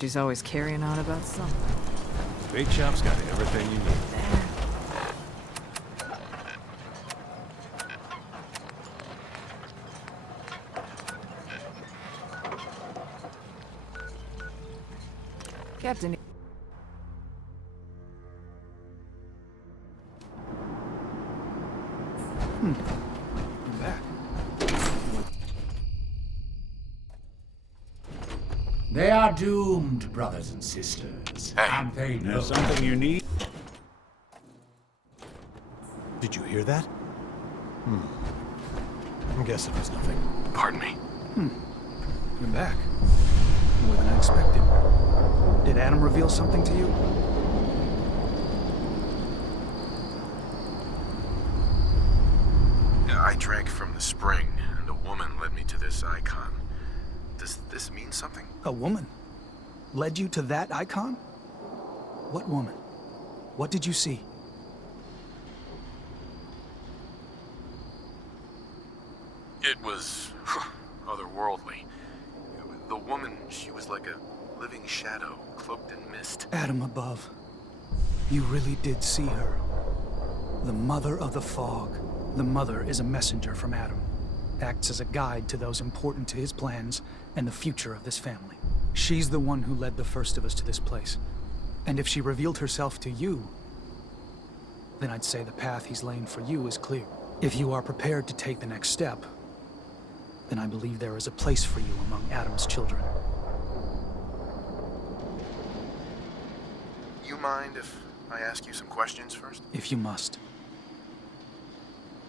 She's always carrying on about something. Bait Shop's got everything you need. Captain. I'm back. They are doomed, brothers and sisters. Hey, and they know. There's something you need? Did you hear that? I'm guessing it was nothing. Pardon me. You're back. More than I expected. Did Adam reveal something to you? I drank from the spring, and a woman led me to this icon. Does this mean something? A woman? Led you to that icon? What woman? What did you see? It was otherworldly. The woman, she was like a living shadow, cloaked in mist. Adam above. You really did see her. The Mother of the Fog. The Mother is a messenger from Adam. Acts as a guide to those important to his plans and the future of this family. She's the one who led the first of us to this place. And if she revealed herself to you, then I'd say the path he's laying for you is clear. If you are prepared to take the next step, then I believe there is a place for you among Adam's children. You mind if I ask you some questions first? If you must.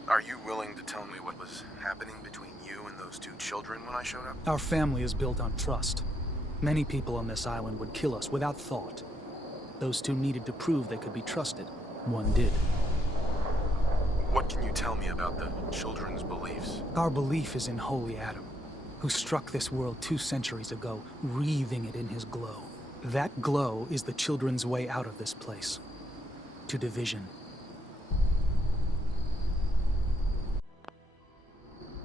Are you willing to tell me what was happening between you and those two children when I showed up? Our family is built on trust. Many people on this island would kill us without thought. Those two needed to prove they could be trusted. One did. What can you tell me about the children's beliefs? Our belief is in Holy Adam, who struck this world 2 centuries ago, wreathing it in his glow. That glow is the children's way out of this place. To division.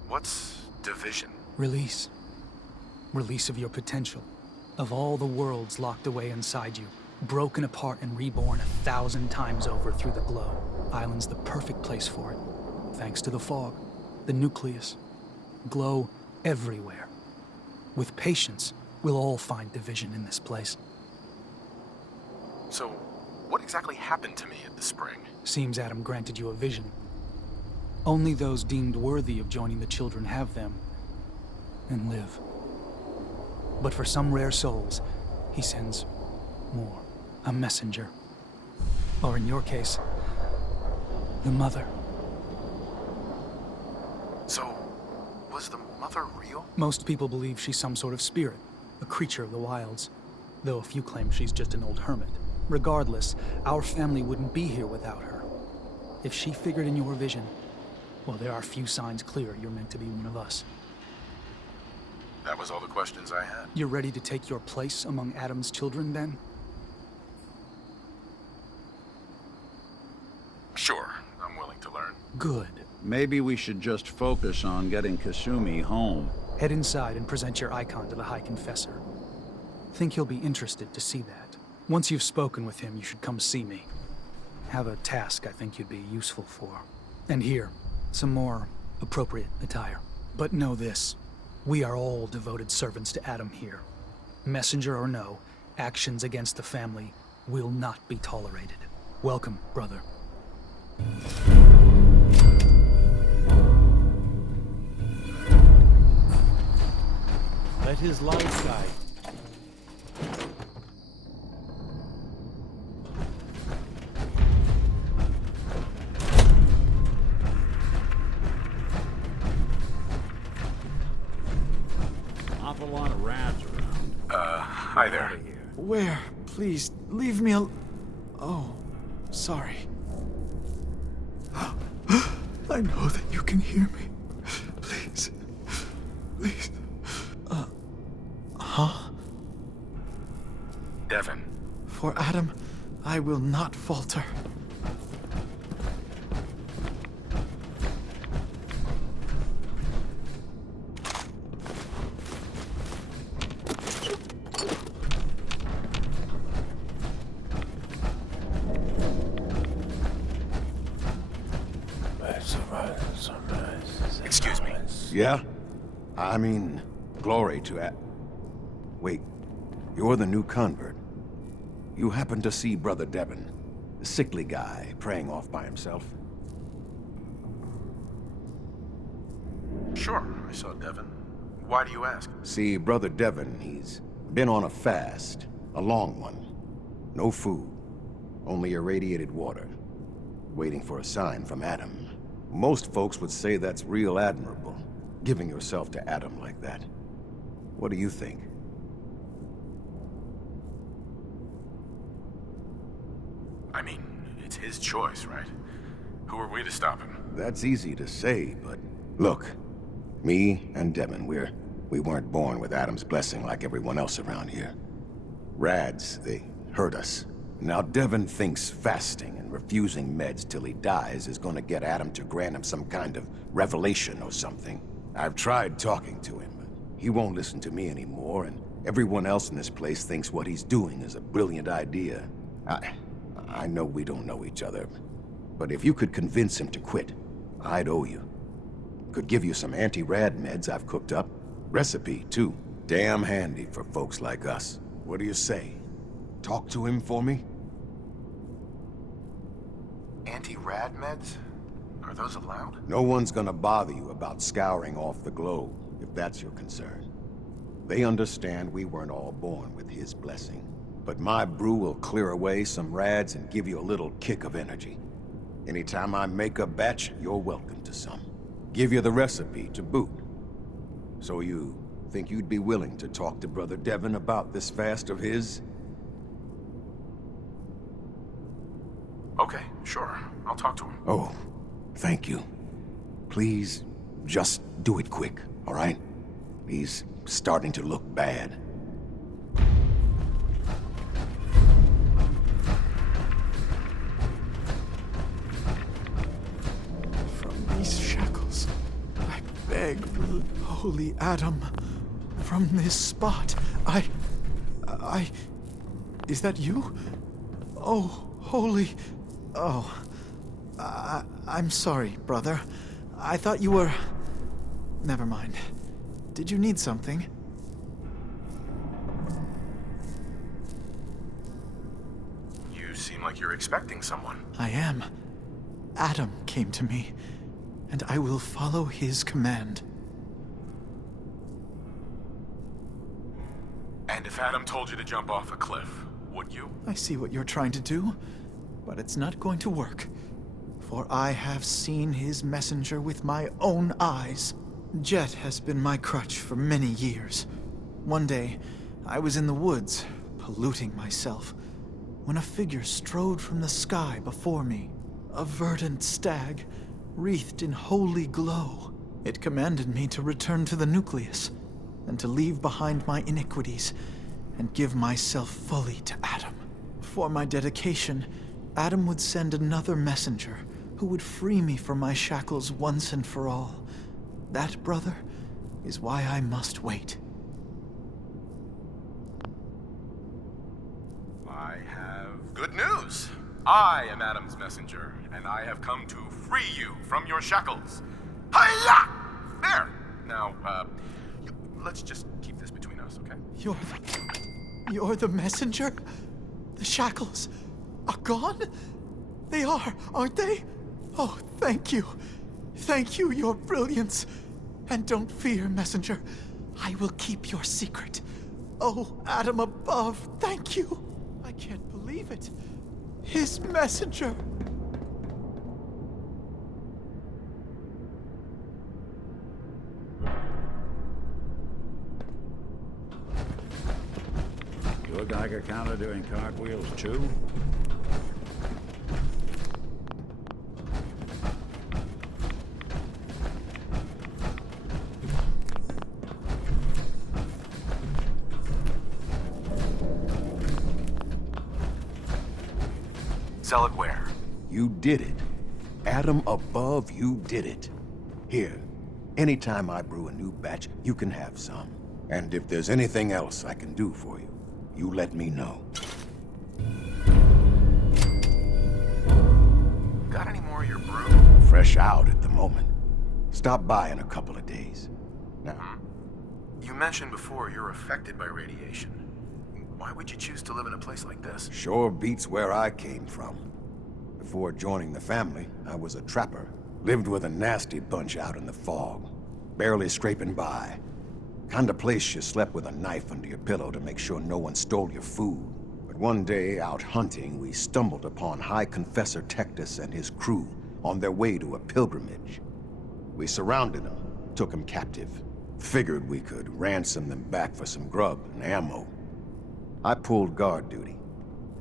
What's division? Release. Release of your potential. Of all the worlds locked away inside you, broken apart and reborn 1,000 times over through the glow. Island's the perfect place for it. Thanks to the fog, the nucleus. Glow everywhere. With patience, we'll all find division in this place. So, what exactly happened to me at the spring? Seems Adam granted you a vision. Only those deemed worthy of joining the children have them, and live. But for some rare souls, he sends more. A messenger. Or in your case, the Mother. So, was the Mother real? Most people believe she's some sort of spirit, a creature of the wilds, though a few claim she's just an old hermit. Regardless, our family wouldn't be here without her. If she figured in your vision, well, there are few signs clear you're meant to be one of us. That was all the questions I had. You're ready to take your place among Adam's children, then? Sure, I'm willing to learn. Good. Maybe we should just focus on getting Kasumi home. Head inside and present your icon to the High Confessor. Think he'll be interested to see that. Once you've spoken with him, you should come see me. Have a task I think you'd be useful for. And here, some more appropriate attire. But know this, we are all devoted servants to Adam here. Messenger or no, actions against the family will not be tolerated. Welcome, brother. Let his light guide. Awful lot of rats around. Hi there. Outta here. Where? Please, leave me Oh, sorry. I know that you can hear me. Please. Please. Huh? Devin. For Adam, I will not falter. Yeah? I mean, glory to Wait, you're the new convert. You happen to see Brother Devon, the sickly guy praying off by himself? Sure, I saw Devon. Why do you ask? See, Brother Devon, he's been on a fast, a long one. No food, only irradiated water, waiting for a sign from Adam. Most folks would say that's real admirable, giving yourself to Adam like that. What do you think? I mean, it's his choice, right? Who are we to stop him? That's easy to say, but look, me and Devon, we weren't born with Adam's blessing like everyone else around here. Rads, they hurt us. Now Devon thinks fasting and refusing meds till he dies is gonna get Adam to grant him some kind of revelation or something. I've tried talking to him, but he won't listen to me anymore, and everyone else in this place thinks what he's doing is a brilliant idea. I know we don't know each other, but if you could convince him to quit, I'd owe you. Could give you some anti-rad meds I've cooked up. Recipe, too. Damn handy for folks like us. What do you say? Talk to him for me? Anti-rad meds? Are those allowed? No one's gonna bother you about scouring off the globe, if that's your concern. They understand we weren't all born with his blessing. But my brew will clear away some rads and give you a little kick of energy. Anytime I make a batch, you're welcome to some. Give you the recipe to boot. So you think you'd be willing to talk to Brother Devon about this fast of his? Okay, sure. I'll talk to him. Oh, thank you. Please, just do it quick, all right? He's starting to look bad. From these shackles, I beg, holy Adam, from this spot, Is that you? Oh, holy... Oh, I'm sorry, brother. I thought you were... Never mind. Did you need something? You seem like you're expecting someone. I am. Adam came to me, and I will follow his command. And if Adam told you to jump off a cliff, would you? I see what you're trying to do, but it's not going to work. For I have seen his messenger with my own eyes. Jet has been my crutch for many years. One day, I was in the woods, polluting myself, when a figure strode from the sky before me. A verdant stag, wreathed in holy glow. It commanded me to return to the nucleus, and to leave behind my iniquities, and give myself fully to Adam. For my dedication, Adam would send another messenger who would free me from my shackles once and for all. That, brother, is why I must wait. I have good news. I am Adam's messenger, and I have come to free you from your shackles. Hiya! There! Now, let's just keep this between us, okay? You're the messenger? The shackles are gone? They are, aren't they? Oh, thank you. Thank you, your brilliance. And don't fear, messenger. I will keep your secret. Oh, Adam above, thank you. I can't believe it. His messenger. You look like a counter doing cartwheels too. Sell it where? You did it. Adam above, you did it. Here, anytime I brew a new batch, you can have some. And if there's anything else I can do for you, you let me know. Got any more of your brew? Fresh out at the moment. stop by in a couple of days. Now, You mentioned before you're affected by radiation. Why would you choose to live in a place like this? sure beats where I came from. Before joining the family, I was a trapper. Lived with a nasty bunch out in the fog. Barely scraping by. Kind of place you slept with a knife under your pillow to make sure no one stole your food. But one day, out hunting, we stumbled upon High Confessor Tectus and his crew on their way to a pilgrimage. We surrounded them, took them captive. Figured we could ransom them back for some grub and ammo. I pulled guard duty,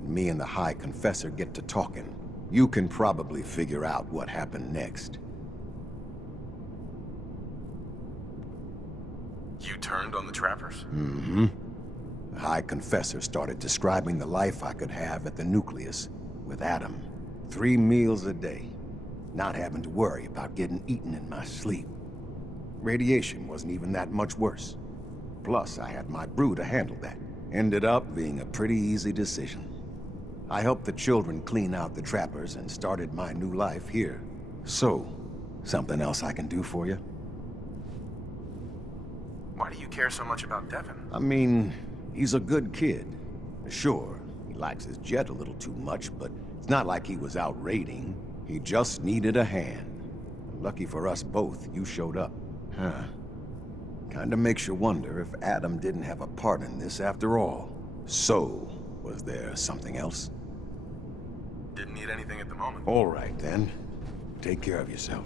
and me and the High Confessor get to talking. You can probably figure out what happened next. You turned on the trappers? Mm-hmm. The High Confessor started describing the life I could have at the nucleus with Adam. 3 meals a day. Not having to worry about getting eaten in my sleep. Radiation wasn't even that much worse. Plus, I had my brew to handle that. Ended up being a pretty easy decision. I helped the children clean out the trappers and started my new life here. So, something else I can do for you? Why do you care so much about Devin? I mean, he's a good kid. Sure, he likes his jet a little too much, but it's not like he was out raiding. He just needed a hand. Lucky for us both, you showed up. Huh. Kinda makes you wonder if Adam didn't have a part in this after all. So, was there something else? Didn't need anything at the moment. All right, then. Take care of yourself.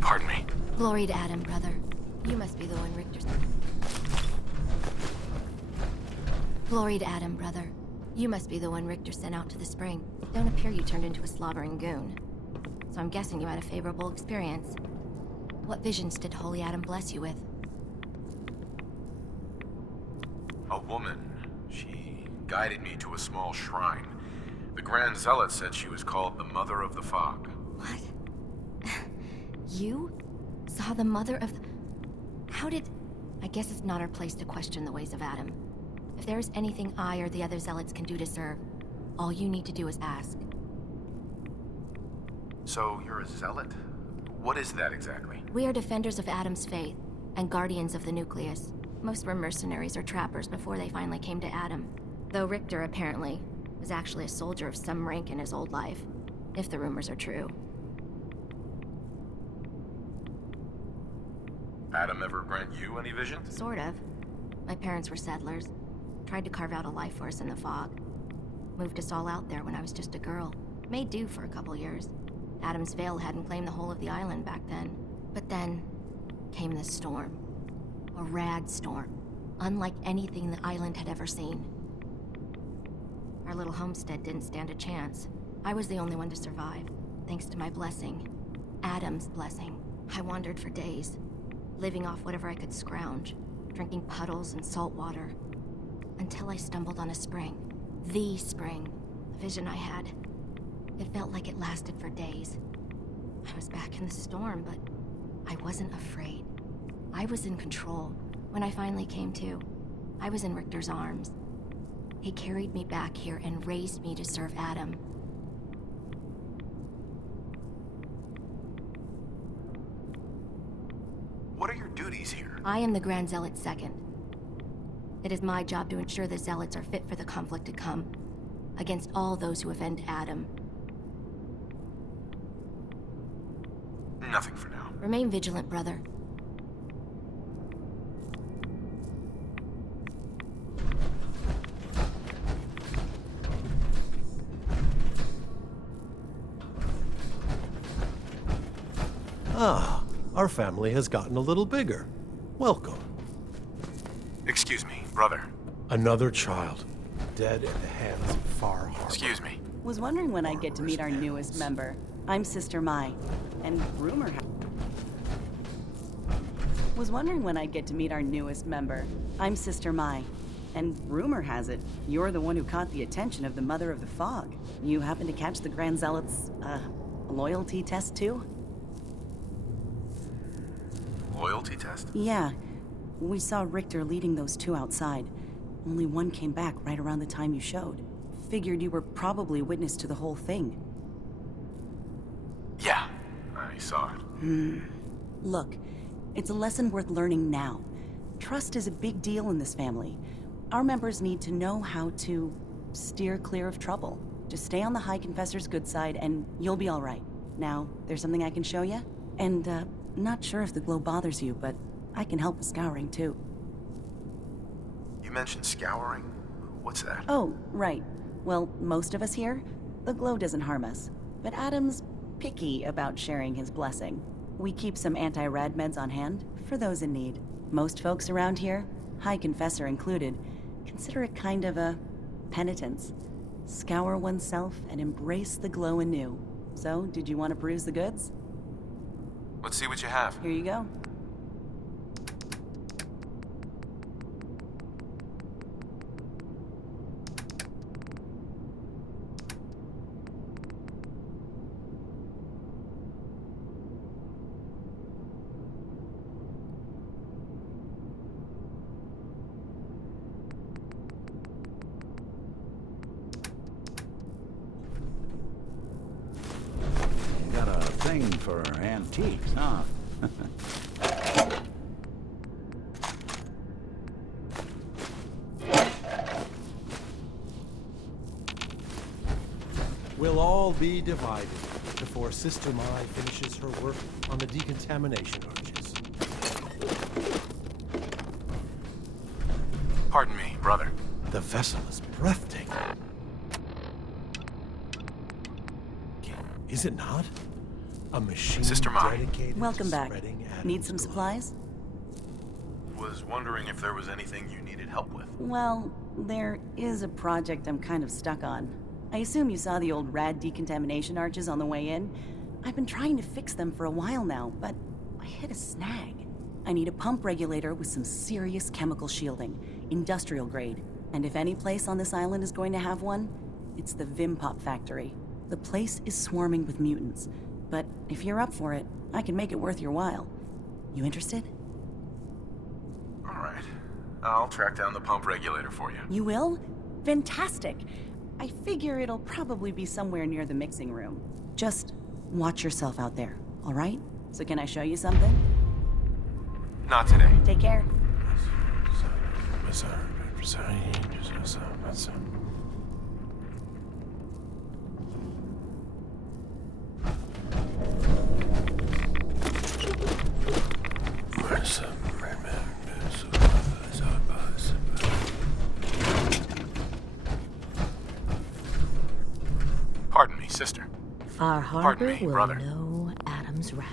Pardon me. Glory to Adam, brother. You must be the one Richter... Glory to Adam, brother. You must be the one Richter sent out to the spring. Don't appear you turned into a slobbering goon. So I'm guessing you had a favorable experience. What visions did Holy Adam bless you with? A woman. She guided me to a small shrine. The Grand Zealot said she was called the Mother of the Fog. What? You? Saw the Mother of the... How did... I guess it's not our place to question the ways of Adam. If there is anything I or the other Zealots can do to serve, all you need to do is ask. So you're a zealot? What is that exactly? We are defenders of Adam's faith, and guardians of the nucleus. Most were mercenaries or trappers before they finally came to Adam. Though Richter, apparently, was actually a soldier of some rank in his old life, if the rumors are true. Adam ever grant you any visions? Sort of. My parents were settlers. Tried to carve out a life for us in the fog. Moved us all out there when I was just a girl. Made do for a couple years. Adam's Veil hadn't claimed the whole of the island back then. But then came the storm. A rad storm. Unlike anything the island had ever seen. Our little homestead didn't stand a chance. I was the only one to survive, thanks to my blessing. Adam's blessing. I wandered for days, living off whatever I could scrounge, drinking puddles and salt water, until I stumbled on a spring. The spring. A vision I had. It felt like it lasted for days. I was back in the storm, but I wasn't afraid. I was in control. When I finally came to, I was in Richter's arms. He carried me back here and raised me to serve Adam. What are your duties here? I am the Grand Zealot Second. It is my job to ensure the Zealots are fit for the conflict to come, against all those who offend Adam. Nothing for now. Remain vigilant, brother. Ah, our family has gotten a little bigger. Welcome. Excuse me, brother. Another child, dead in the hands of Far Harbor. Excuse me. Was wondering when I'd get to meet our newest member. I'm Sister Mai, and rumor has it you're the one who caught the attention of the Mother of the Fog. You happen to catch the Grand Zealot's, loyalty test too? Loyalty test? Yeah. We saw Richter leading those two outside. Only one came back right around the time you showed. Figured you were probably witness to the whole thing. Yeah, I saw it. Look, it's a lesson worth learning now. Trust is a big deal in this family. Our members need to know how to steer clear of trouble. Just stay on the High Confessor's good side and you'll be all right. Now, there's something I can show you? And, not sure if the glow bothers you, but I can help with scouring too. You mentioned scouring? What's that? Oh, right. Well, most of us here, the glow doesn't harm us. But Adam's picky about sharing his blessing. We keep some anti-rad meds on hand for those in need. Most folks around here, High Confessor included, consider it kind of a penitence. Scour oneself and embrace the glow anew. So, did you want to peruse the goods? Let's see what you have. Here you go. Got a thing for antiques, huh? We'll all be divided before Sister Mai finishes her work on the decontamination arches. Pardon me, brother. The vessel is breathtaking. Is it not? A machine Sister Mai. dedicated Welcome to back. spreading Need Adam's some glow. supplies? Was wondering if there was anything you needed help with. Well, there is a project I'm kind of stuck on. I assume you saw the old rad decontamination arches on the way in. I've been trying to fix them for a while now, but I hit a snag. I need a pump regulator with some serious chemical shielding, industrial grade. And if any place on this island is going to have one, it's the Vimpop factory. The place is swarming with mutants, but if you're up for it, I can make it worth your while. You interested? All right. I'll track down the pump regulator for you. You will? Fantastic. I figure it'll probably be somewhere near the mixing room. Just watch yourself out there, all right? So can I show you something? Not today. Take care. Pardon me, sister. Our Pardon harbor me, will brother. know Adam's wrath.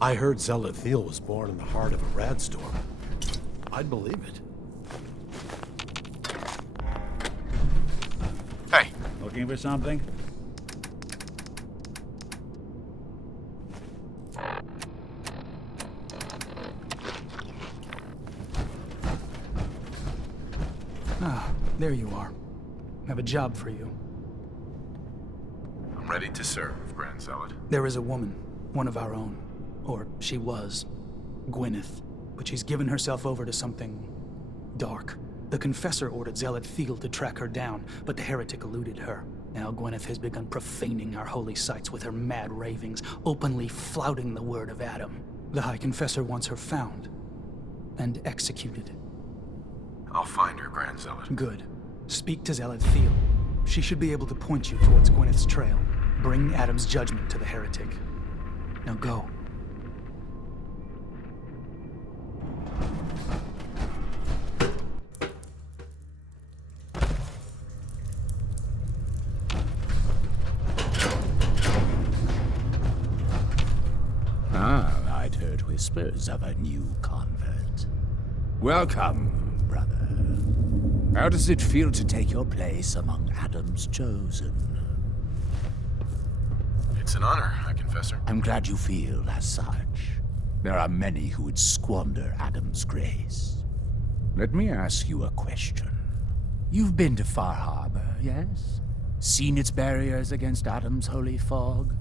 I heard Zealot Thiel was born in the heart of a rad storm. I'd believe it. Hey, Looking for something? Ah, there you are. I have a job for you. I'm ready to serve, Grand Zealot. There is a woman, one of our own. Or she was. Gwyneth. But she's given herself over to something dark. The Confessor ordered Zealot Thiel to track her down, but the heretic eluded her. Now Gwyneth has begun profaning our holy sites with her mad ravings, openly flouting the word of Adam. The High Confessor wants her found and executed. I'll find her, Grand Zealot. Good. Speak to Zealot Thiel. She should be able to point you towards Gwyneth's trail. Bring Adam's judgment to the heretic. Now go. Ah, I'd heard whispers of a new convert. Welcome, brother. How does it feel to take your place among Adam's chosen? It's an honor, High Confessor. I'm glad you feel as such. There are many who would squander Adam's grace. Let me ask you a question. You've been to Far Harbor, yes? Seen its barriers against Adam's holy fog?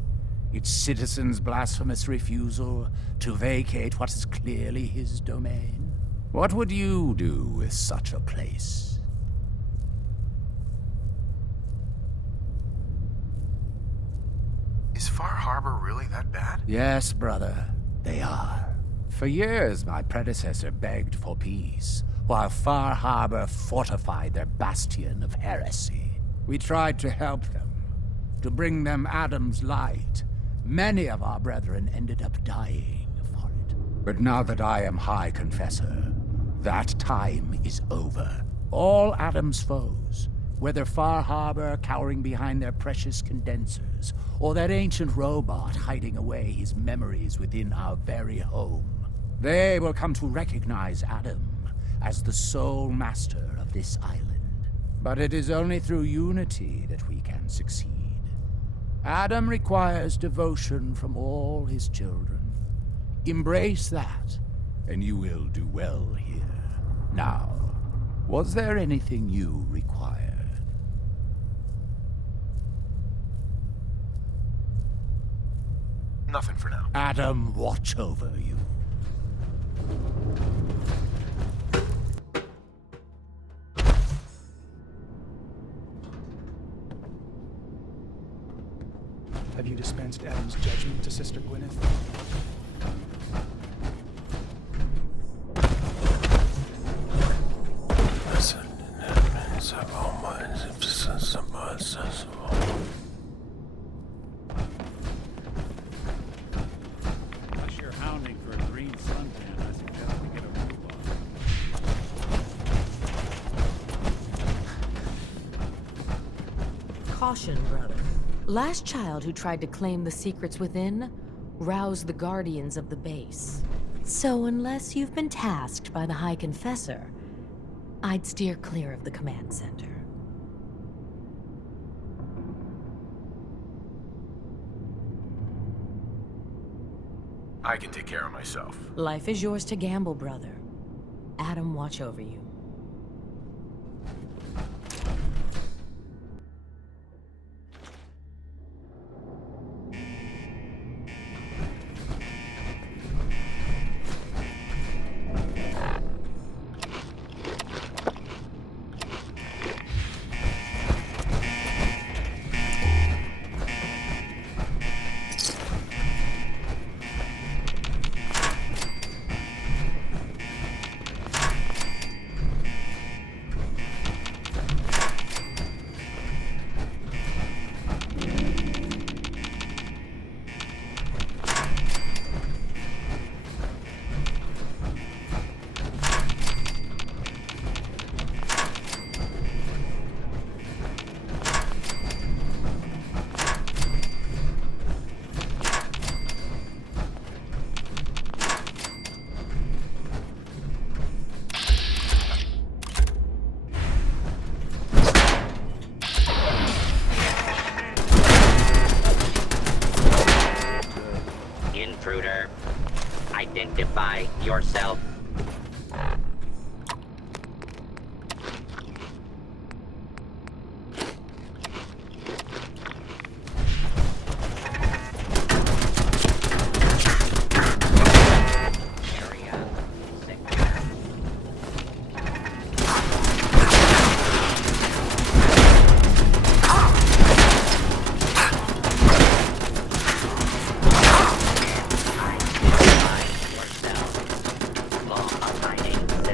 Its citizens' blasphemous refusal to vacate what is clearly his domain? What would you do with such a place? Is Far Harbor really that bad? Yes, brother, they are. For years, my predecessor begged for peace, while Far Harbor fortified their bastion of heresy. We tried to help them, to bring them Adam's light. Many of our brethren ended up dying for it. But now that I am High Confessor, that time is over. All Adam's foes, whether Far Harbor cowering behind their precious condensers, or that ancient robot hiding away his memories within our very home, they will come to recognize Adam as the sole master of this island. But it is only through unity that we can succeed. Adam requires devotion from all his children. Embrace that, and you will do well here. Now, was there anything you required? Nothing for now. Adam, watch over you. Have you dispensed Adam's judgment to Sister Gwyneth? Unless you're hounding for a green suntan, I suggest we get a move on. Caution, brother. Last child who tried to claim the secrets within roused the guardians of the base. So unless you've been tasked by the High Confessor, I'd steer clear of the command center. I can take care of myself. Life is yours to gamble, brother. Adam, watch over you. Intruder, identify yourself. Law abiding.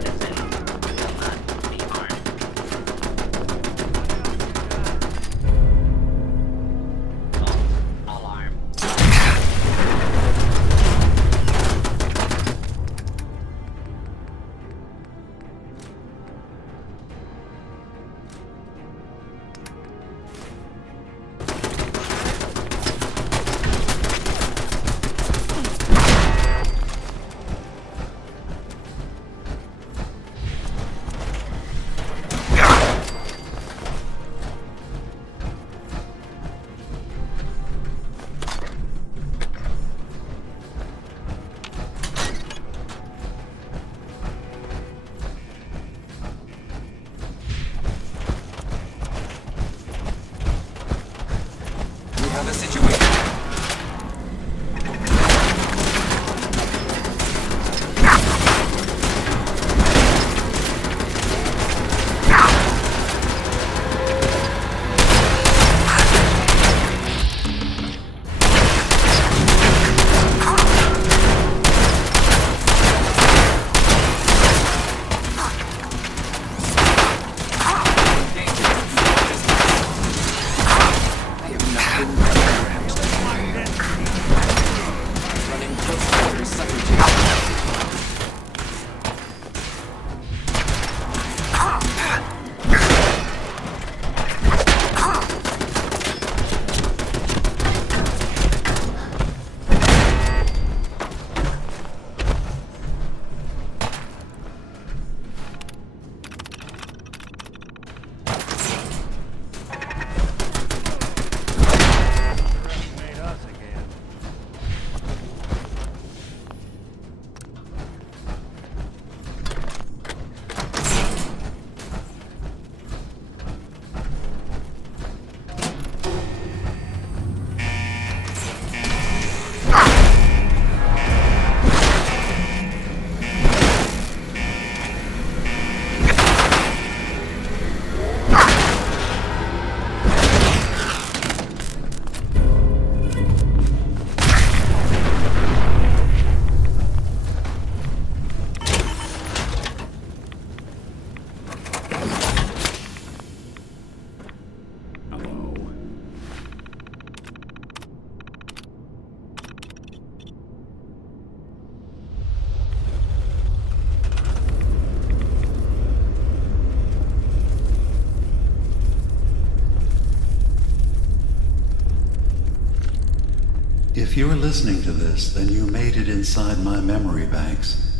If you're listening to this, then you made it inside my memory banks.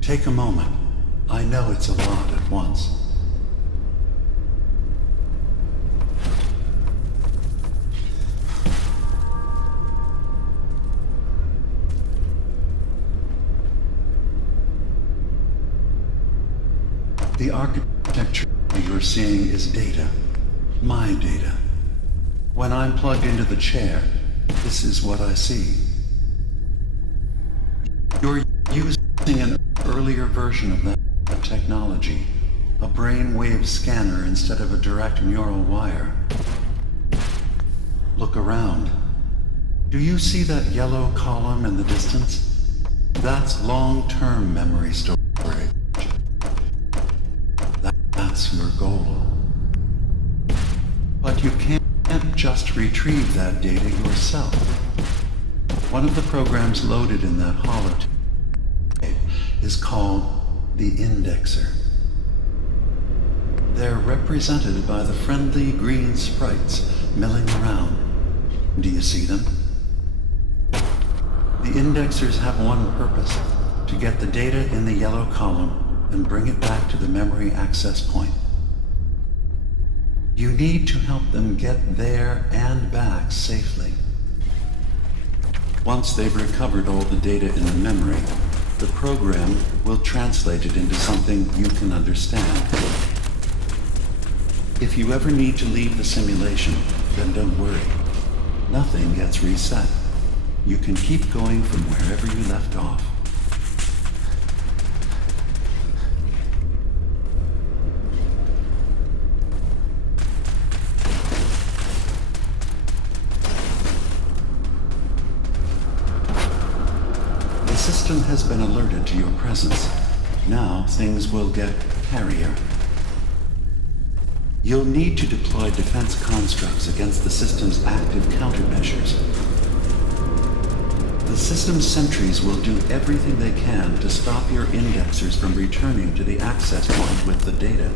Take a moment. I know it's a lot at once. The architecture you're seeing is data. My data. When I'm plugged into the chair, this is what I see. You're using an earlier version of that technology, a brainwave scanner instead of a direct neural wire. Look around. Do you see that yellow column in the distance? That's long-term memory storage. That's your goal. But you can't just retrieve that data yourself. One of the programs loaded in that holotape is called the Indexer. They're represented by the friendly green sprites milling around. Do you see them? The Indexers have one purpose: to get the data in the yellow column and bring it back to the memory access point. You need to help them get there and back safely. Once they've recovered all the data in the memory, the program will translate it into something you can understand. If you ever need to leave the simulation, then don't worry. Nothing gets reset. You can keep going from wherever you left off. The system has been alerted to your presence. Now things will get hairier. You'll need to deploy defense constructs against the system's active countermeasures. The system's sentries will do everything they can to stop your indexers from returning to the access point with the data.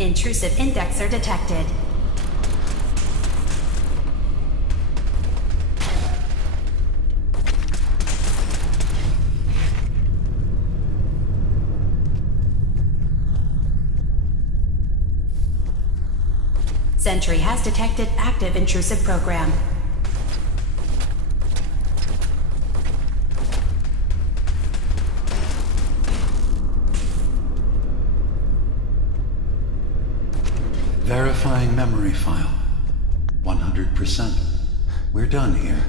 Intrusive indexer detected. Sentry has detected active intrusive program. Verifying memory file. 100%. We're done here.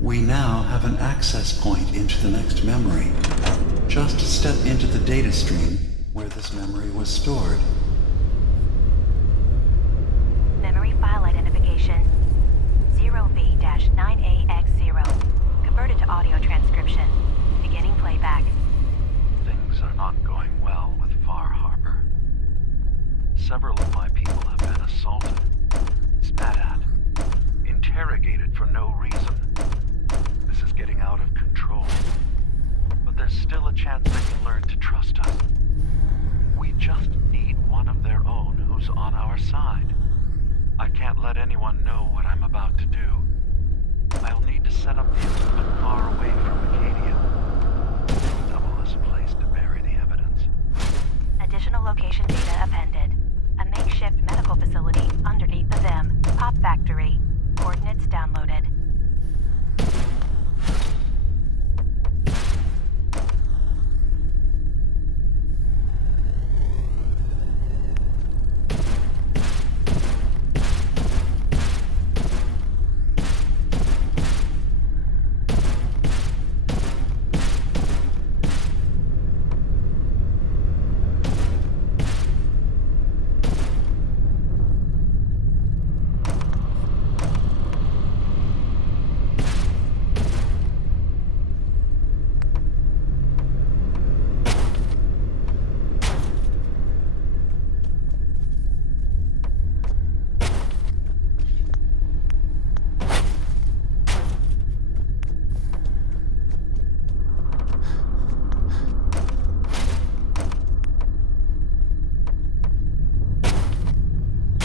We now have an access point into the next memory. Just step into the data stream where this memory was stored. Memory file identification 0V-9AX0. Converted to audio transcription. Beginning playback. Things are not going well with Far Harbor. Several of my people have been assaulted, spat at, interrogated for no reason. This is getting out of control. But there's still a chance they can learn to trust us. We just need one of their own who's on our side. I can't let anyone know what I'm about to do. I'll need to set up the instrument far away from Acadia. Double-less place to bury the evidence. Additional location data appended. A makeshift medical facility underneath the VIM. Pop factory. Coordinates downloaded.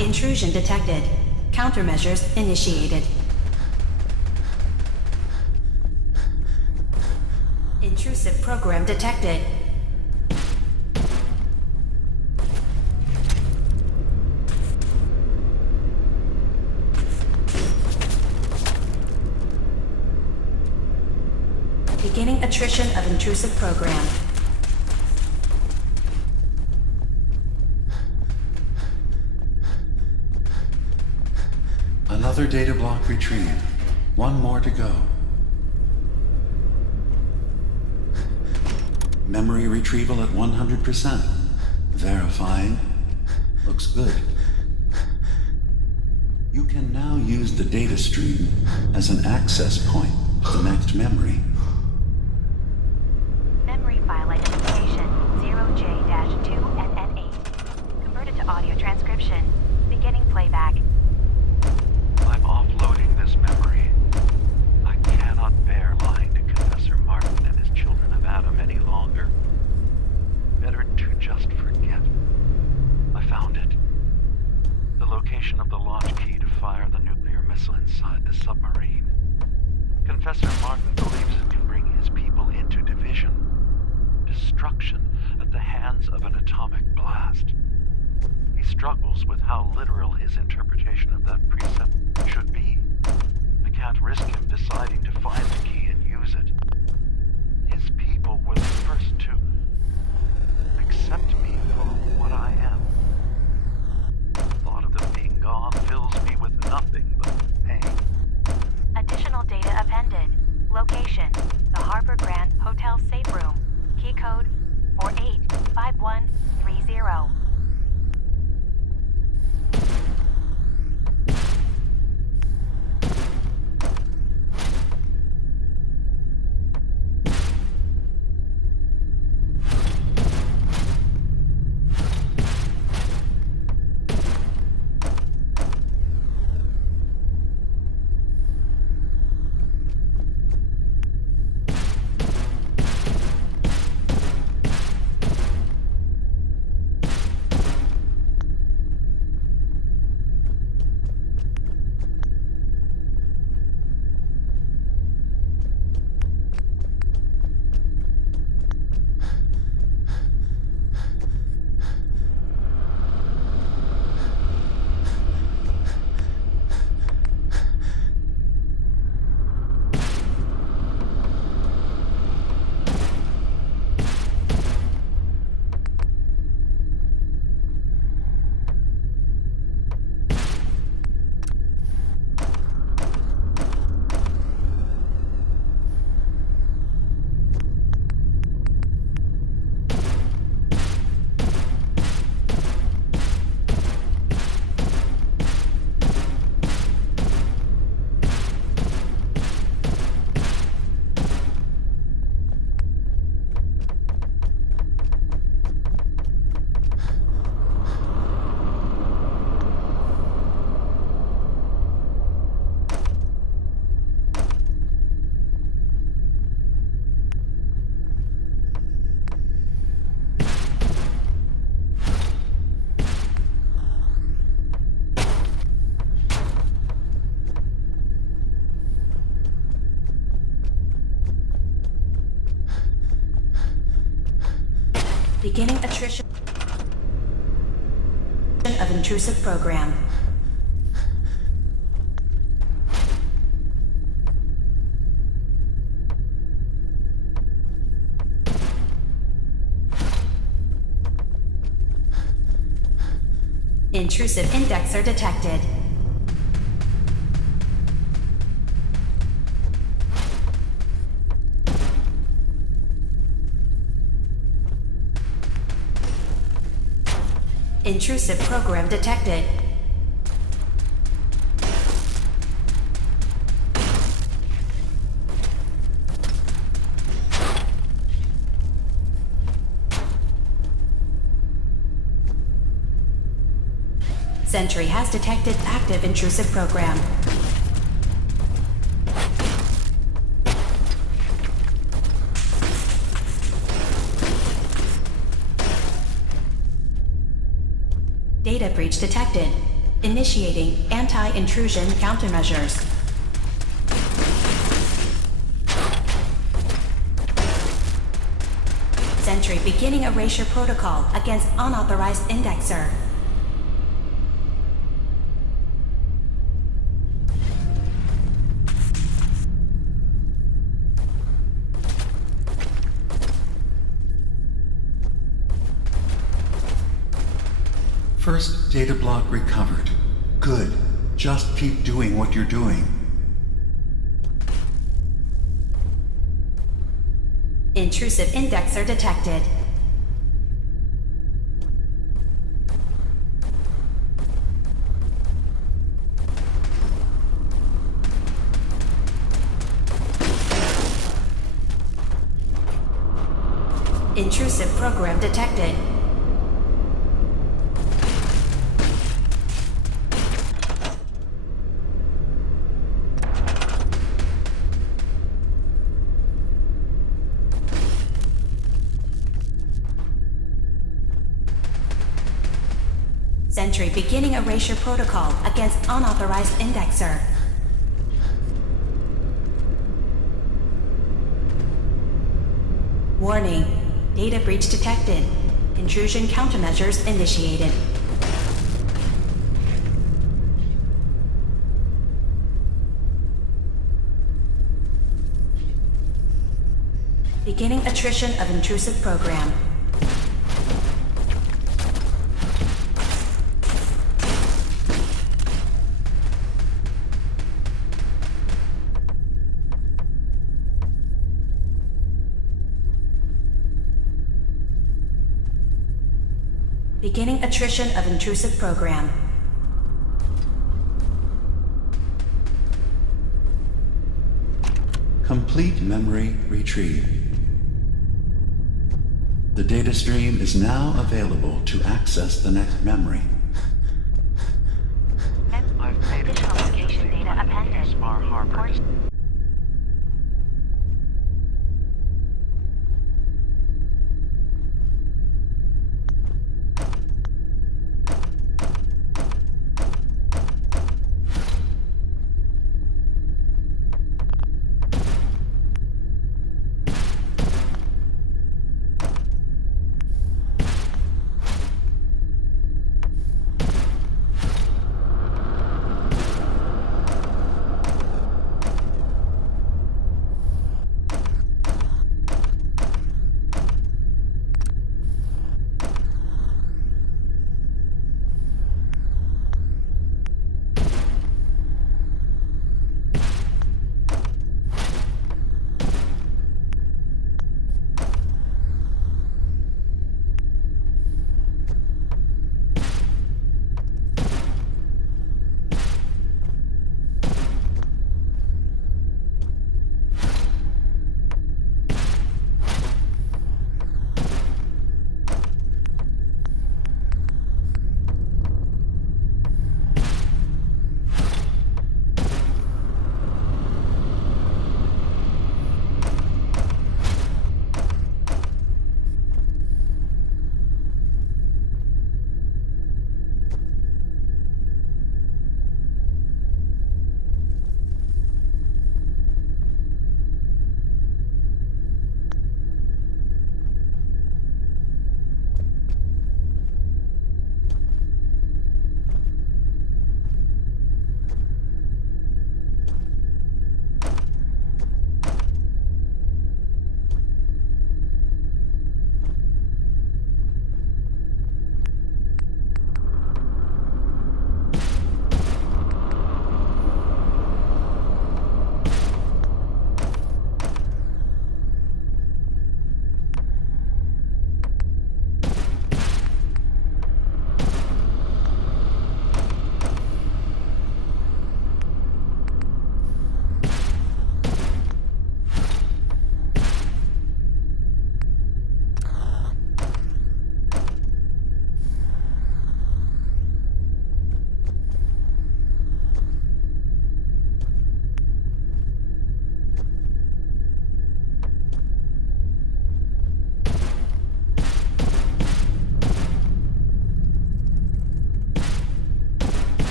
Intrusion detected. Countermeasures initiated. Intrusive program detected. Beginning attrition of intrusive program. Another data block retrieved. One more to go. Memory retrieval at 100%. Verifying. Looks good. You can now use the data stream as an access point to the next memory. Memory file identification 0J-2NN8. Converted to audio transcription. Beginning playback. I'm offloading this memory. I cannot bear lying to Confessor Martin and his children of Adam any longer. Better to just forget. I found it. The location of the launch key to fire the nuclear missile inside the submarine. Confessor Martin believes it can bring his people into division. Destruction at the hands of an atomic blast. He struggles with how literal his interpretation of that precept should be. I can't risk him deciding to find the key and use it. His people were the first to accept me for what I am. The thought of them being gone fills me with nothing but pain. Additional data appended. Location: the Harbor Grand Hotel Safe Room. Key code 485130. Beginning attrition of intrusive program. Intrusive indexer detected. Intrusive program detected. Sentry has detected active intrusive program. Data breach detected. Initiating anti-intrusion countermeasures. Sentry beginning erasure protocol against unauthorized indexer. First data block recovered. Good. Just keep doing what you're doing. Intrusive indexer detected. Intrusive program detected. Sentry beginning erasure protocol against unauthorized indexer. Warning. Data breach detected. Intrusion countermeasures initiated. Beginning attrition of intrusive program. Beginning attrition of intrusive program. Complete memory retrieved. The data stream is now available to access the next memory. Additional location data appended. Spar Harbor.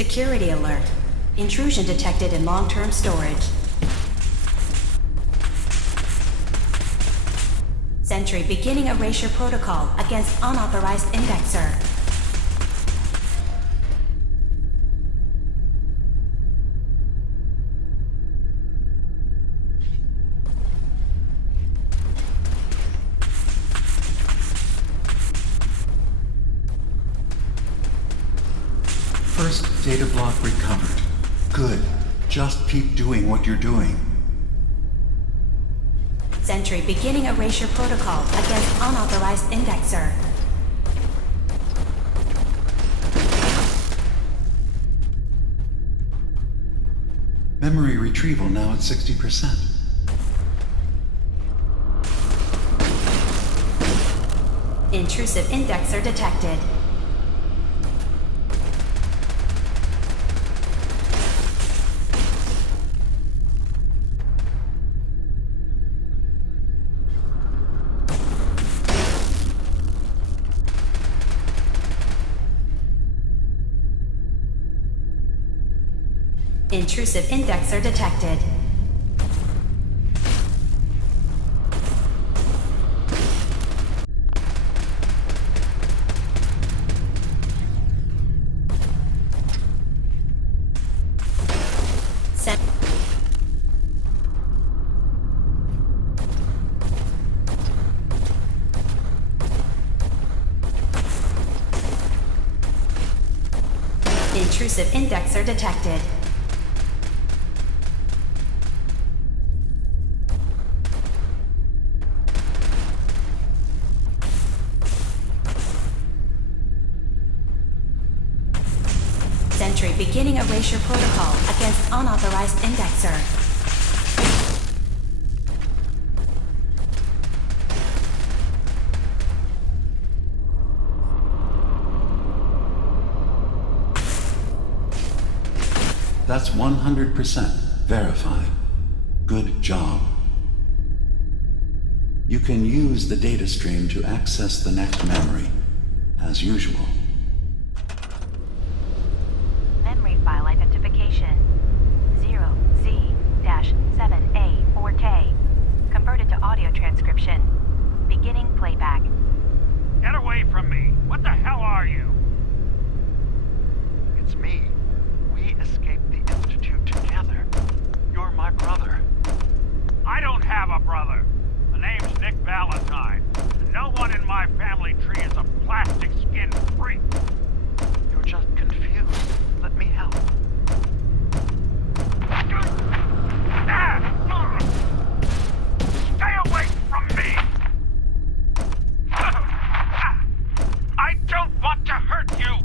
Security alert. Intrusion detected in long-term storage. Sentry beginning erasure protocol against unauthorized indexer. First data block recovered. Good. Just keep doing what you're doing. Sentry beginning erasure protocol against unauthorized indexer. Memory retrieval now at 60%. Intrusive indexer detected. Intrusive indexer detected. Intrusive indexer detected. Sentry beginning erasure protocol against unauthorized indexer. That's 100% verified. Good job. You can use the data stream to access the next memory, as usual. Memory file identification 0Z-7A4K. Converted to audio transcription. Beginning playback. Get away from me! What the hell are you? It's me. We escaped the Institute together. You're my brother. I don't have a brother. The name's Nick Valentine. And no one in my family tree is a plastic skin freak. You're just confused. Let me help. Stay away from me! I don't want to hurt you!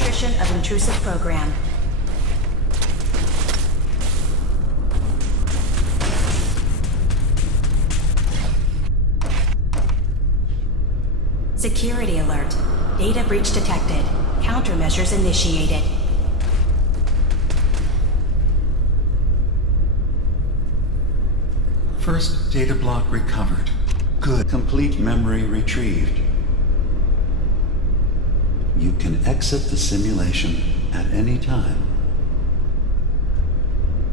Attrition of intrusive program. Security alert. Data breach detected. Countermeasures initiated. First data block recovered. Good. Complete memory retrieved. You can exit the simulation at any time.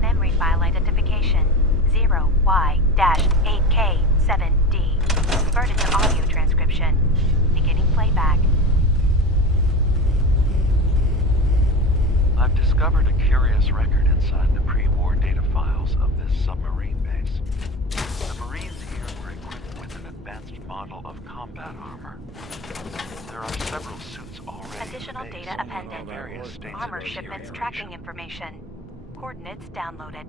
Memory file identification 0Y-8K7D. Converted to audio transcription. Beginning playback. I've discovered a curious record inside the pre-war data files of this submarine base. The Marines here were equipped with an advanced model of combat armor. There are several suits already. Additional data appended. Armor shipments tracking information. Coordinates downloaded.